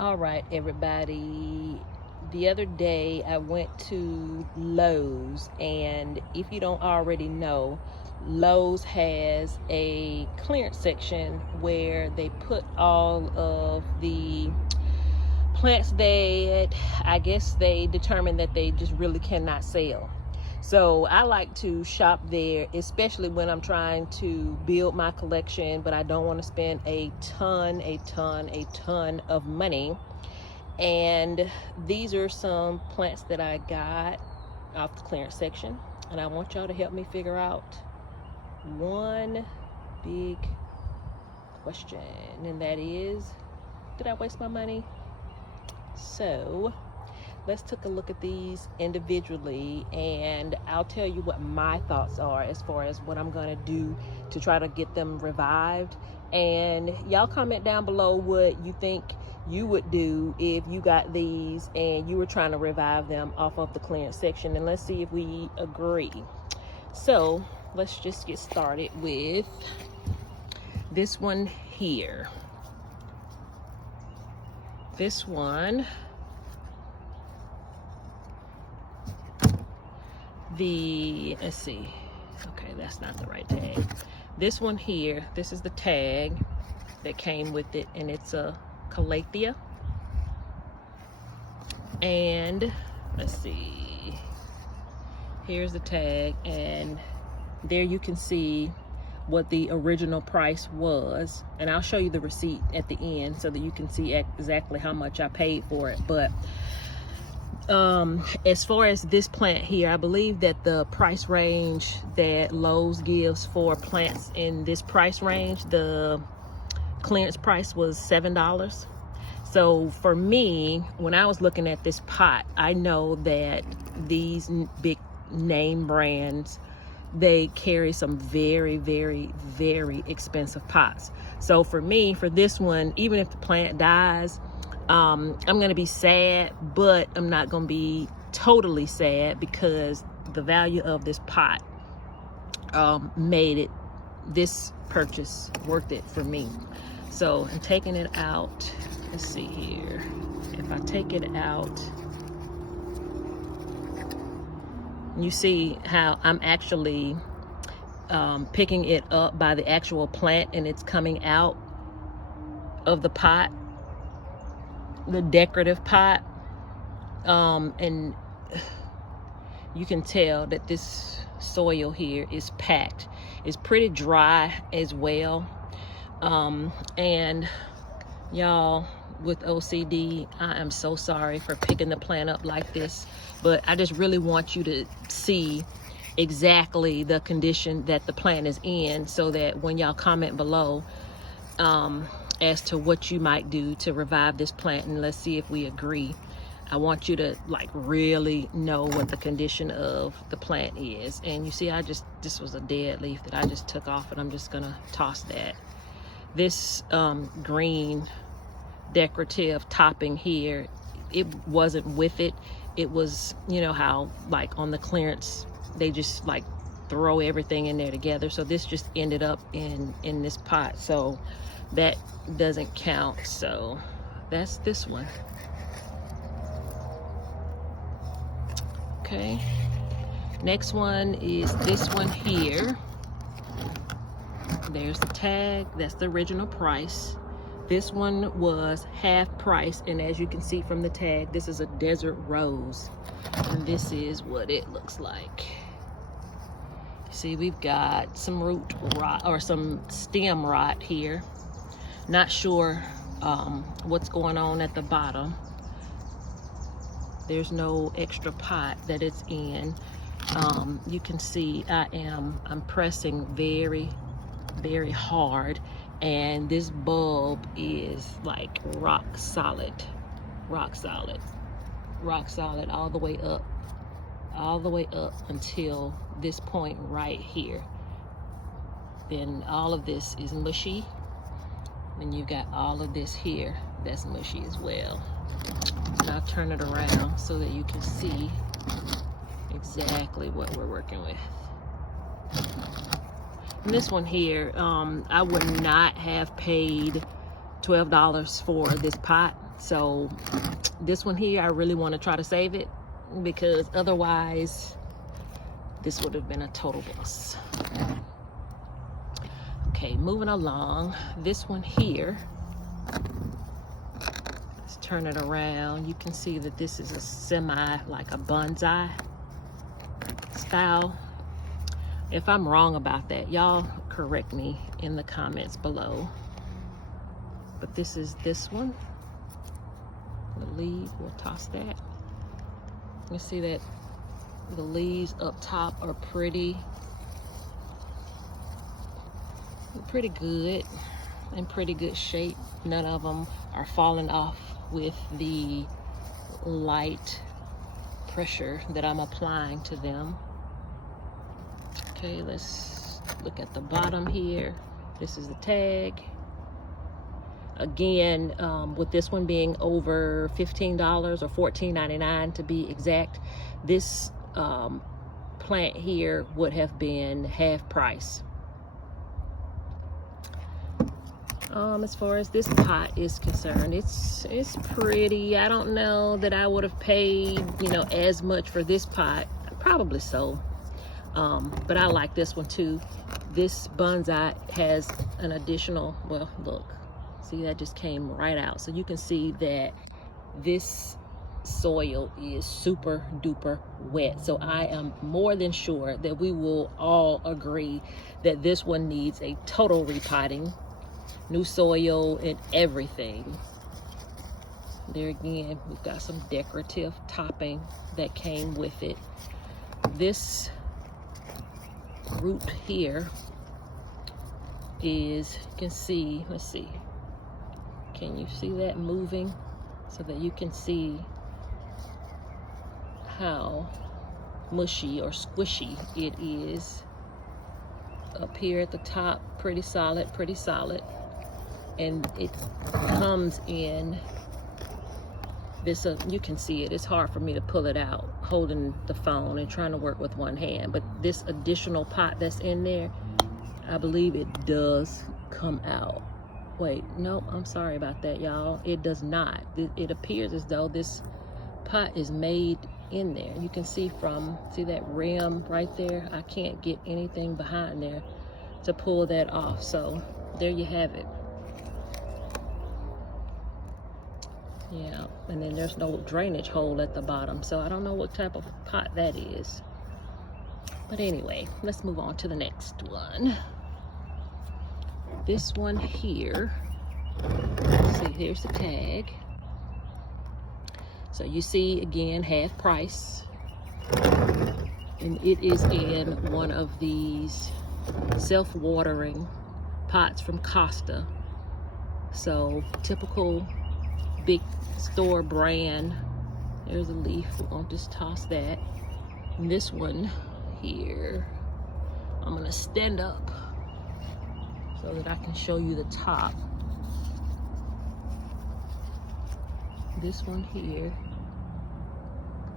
All right, everybody. The other day I went to Lowe's, and if you don't already know, Lowe's has a clearance section where they put all of the plants that I guess they determined that they just really cannot sell. So I like to shop there, especially when I'm trying to build my collection, but I don't want to spend a ton of money. And these are some plants that I got off the clearance section, and I want y'all to help me figure out one big question, and that is, did I waste my money? So let's take a look at these individually, and I'll tell you what my thoughts are as far as what I'm going to do to try to get them revived. And y'all comment down below what you think you would do if you got these and you were trying to revive them off of the clearance section, and let's see if we agree. So let's just get started with this one here. This one, let's see, okay, that's not the right tag. This one here, this is the tag that came with it, and it's a Calathea. And let's see, here's the tag, and there you can see what the original price was, and I'll show you the receipt at the end so that you can see exactly how much I paid for it. But as far as this plant here, I believe that the price range that Lowe's gives for plants in this price range, the clearance price was $7. So for me, when I was looking at this pot, I know that these big name brands, they carry some very expensive pots. So for me, for this one, even if the plant dies, I'm gonna be sad, but I'm not gonna be totally sad, because the value of this pot made this purchase worth it for me. So I'm taking it out. Let's see here. If I take it out, you see how I'm actually picking it up by the actual plant, and it's coming out of the pot, the decorative pot, and you can tell that this soil here is packed. It's pretty dry as well, and y'all, with OCD, I am so sorry for picking the plant up like this, but I just really want you to see exactly the condition that the plant is in, so that when y'all comment below as to what you might do to revive this plant, and let's see if we agree, I want you to like really know what the condition of the plant is. And you see, this was a dead leaf that I just took off, and I'm just gonna toss that. This green decorative topping here, it wasn't with it. It was, you know how like on the clearance they just like throw everything in there together, so this just ended up in this pot, so that doesn't count. So that's this one. Okay, next one is this one here. There's the tag, that's the original price. This one was half price, and as you can see from the tag, this is a desert rose, and this is what it looks like. See, we've got some root rot or some stem rot here. Not sure what's going on at the bottom. There's no extra pot that it's in. You can see I'm pressing very hard, and this bulb is like rock solid all the way up until this point right here. Then all of this is mushy, and you got all of this here that's mushy as well. And I'll turn it around so that you can see exactly what we're working with. And this one here, I would not have paid $12 for this pot. So this one here, I really want to try to save it, because otherwise this would have been a total loss. Okay, moving along. This one here, let's turn it around. You can see that this is a semi, like a bonsai style. If I'm wrong about that, y'all correct me in the comments below. But this is this one. The leaf, we'll toss that. You see that the leaves up top are pretty good, in pretty good shape. None of them are falling off with the light pressure that I'm applying to them. Okay, let's look at the bottom here. This is the tag. Again, with this one being over $15 or $14.99 to be exact, this plant here would have been half price. As far as this pot is concerned, it's pretty. I don't know that I would have paid, you know, as much for this pot. Probably so. But I like this one too. This bonsai has an additional, well, look, see, that just came right out. So you can see that this soil is super duper wet. So I am more than sure that we will all agree that this one needs a total repotting, new soil and everything. There again, we've got some decorative topping that came with it. This root here is, you can see, let's see, can you see that moving? So that you can see how mushy or squishy it is. Up here at the top, pretty solid, and it comes in this, you can see it. It's hard for me to pull it out holding the phone and trying to work with one hand, but this additional pot that's in there, I believe it does come out. Wait, no, I'm sorry about that, y'all. It does not. It appears as though this pot is made in there. You can see see that rim right there? I can't get anything behind there to pull that off. So there you have it. Yeah, and then there's no drainage hole at the bottom. So I don't know what type of pot that is. But anyway, let's move on to the next one. This one here, see, here's the tag. So you see, again, half price. And it is in one of these self-watering pots from Costa. So typical big store brand. There's a leaf, we're gonna just toss that. And this one here, I'm gonna stand up so that I can show you the top. This one here,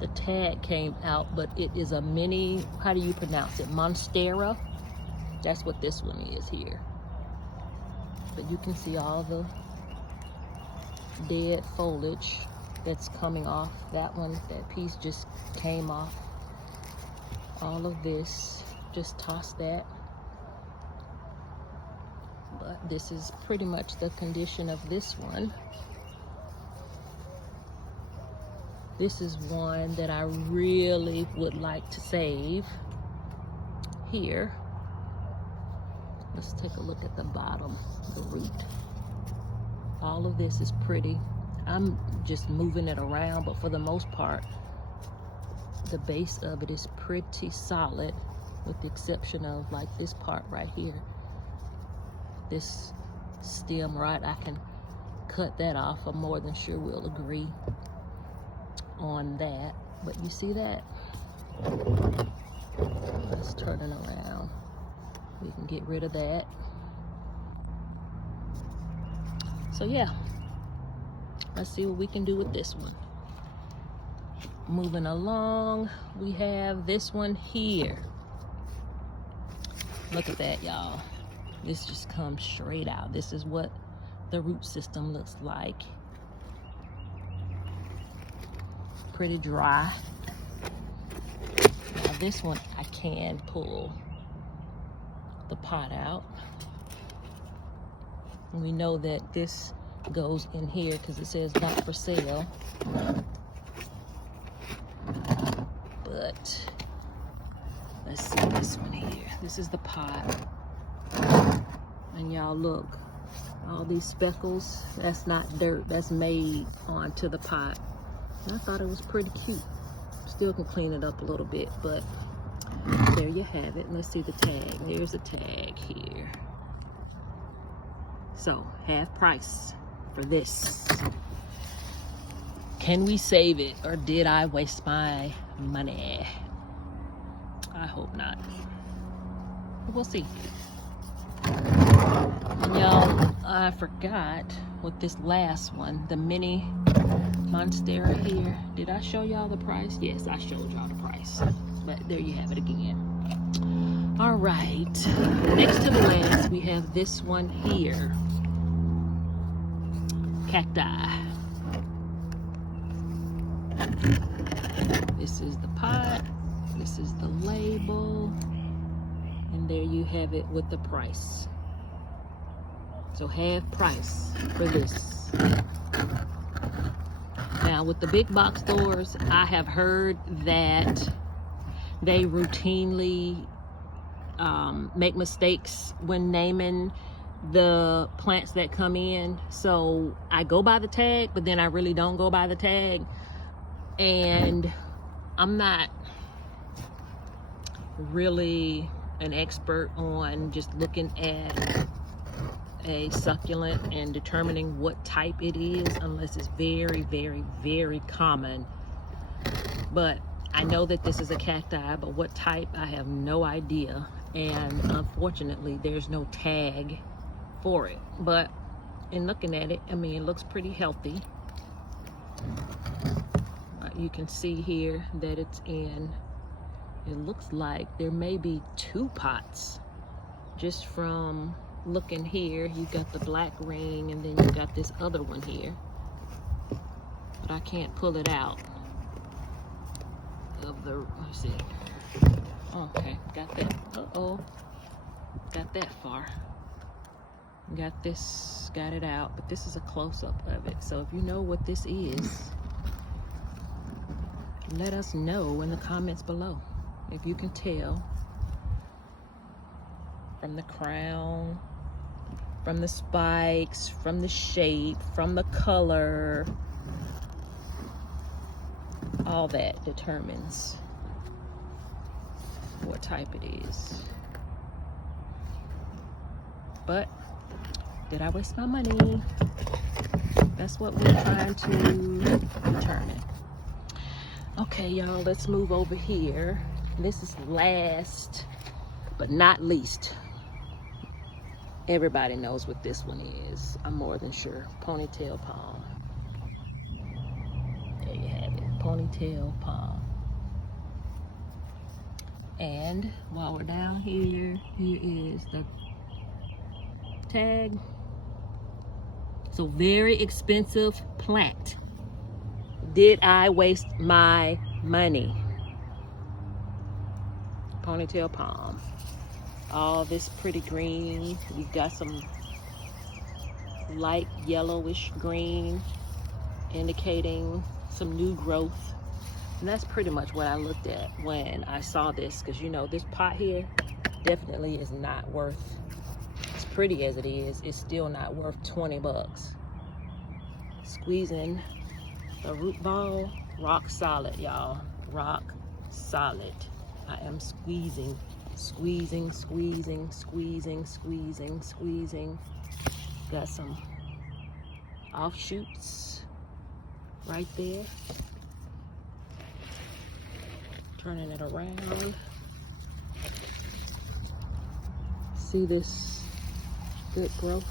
the tag came out, but it is a mini, how do you pronounce it? Monstera. That's what this one is here. But you can see all the dead foliage that's coming off. That one, that piece just came off. All of this, just toss that. But this is pretty much the condition of this one. This is one that I really would like to save here. Let's take a look at the bottom, the root. All of this is pretty. I'm just moving it around, but for the most part, the base of it is pretty solid, with the exception of like this part right here. This stem, right, I can cut that off. I'm more than sure we'll agree on that. But you see that? Let's turn it around. We can get rid of that. So yeah, let's see what we can do with this one. Moving along, we have this one here. Look at that, y'all. This just comes straight out. This is what the root system looks like. pretty dry. Now this one I can pull the pot out. And we know that this goes in here because it says not for sale. But let's see this one here. This is the pot. And y'all look, all these speckles, that's not dirt, that's made onto the pot. And I thought it was pretty cute. Still can clean it up a little bit, but there you have it. Let's see the tag. There's a tag here. So, half price for this. Can we save it, or did I waste my money? I hope not. We'll see. And y'all, I forgot with this last one, the mini Monstera here. Did I show y'all the price? Yes, I showed y'all the price. But there you have it again. All right. Next to the last, we have this one here. Cacti. This is the pot. This is the label. And there you have it with the price. So half price for this. Now with the big box stores, I have heard that they routinely make mistakes when naming the plants that come in. So I go by the tag, but then I really don't go by the tag. And I'm not really an expert on just looking at a succulent and determining what type it is, unless it's very, very, very common. But I know that this is a cacti, but what type, I have no idea. And unfortunately, there's no tag for it. But in looking at it, I mean, it looks pretty healthy. You can see here that it's in, it looks like there may be 2 pots. Just from looking here, you got the black ring and then you got this other one here. But I can't pull it out of the, let's see. Okay, got that. Uh-oh. Got that far. Got this, got it out, but this is a close-up of it. So if you know what this is, let us know in the comments below. If you can tell from the crown, from the spikes, from the shape, from the color, all that determines what type it is. But did I waste my money? That's what we're trying to determine. Okay, y'all, let's move over here. This is last but not least. Everybody knows what this one is. I'm more than sure. Ponytail palm. There you have it. Ponytail palm. And while we're down here, here is the tag. So very expensive plant. Did I waste my money? Ponytail palm. All this pretty green. We got some light yellowish green indicating some new growth. And that's pretty much what I looked at when I saw this, because you know this pot here definitely is not worth, as pretty as it is, it's still not worth 20 bucks. Squeezing the root ball, rock solid, y'all. Rock solid. I am squeezing, squeezing, squeezing, squeezing, squeezing, squeezing. Got some offshoots right there. Turning it around. See this good growth?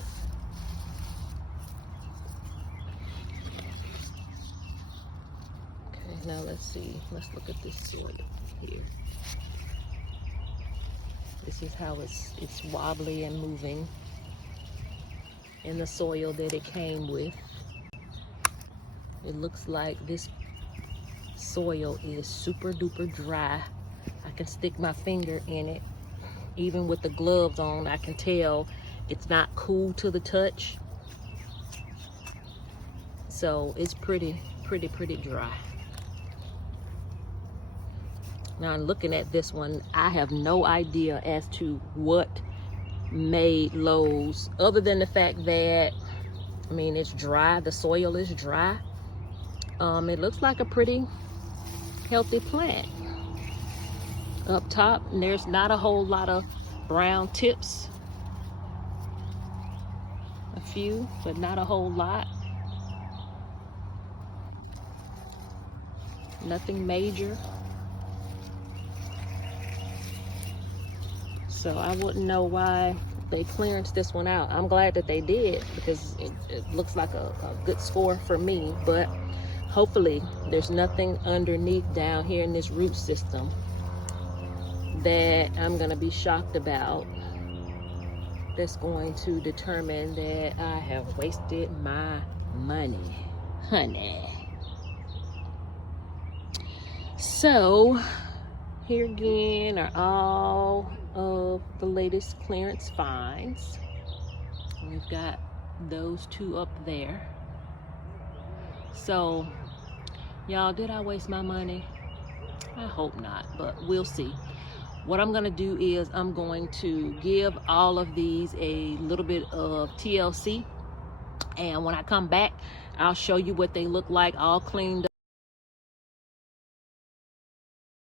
Now let's see, let's look at this soil here. This is how it's wobbly and moving in the soil that it came with. It looks like this soil is super duper dry. I can stick my finger in it. Even with the gloves on, I can tell it's not cool to the touch. So it's pretty dry. Now, looking at this one, I have no idea as to what made Lowe's, other than the fact that, I mean, it's dry, the soil is dry. It looks like a pretty healthy plant. Up top, there's not a whole lot of brown tips. A few, but not a whole lot. Nothing major. So I wouldn't know why they clearanced this one out. I'm glad that they did, because it looks like a good score for me. But hopefully there's nothing underneath down here in this root system that I'm gonna be shocked about, that's going to determine that I have wasted my money, honey. So here again are all of the latest clearance finds. We've got those two up there. So y'all, did I waste my money? I hope not, but we'll see. What I'm gonna do is I'm going to give all of these a little bit of TLC, and when I come back, I'll show you what they look like all cleaned up.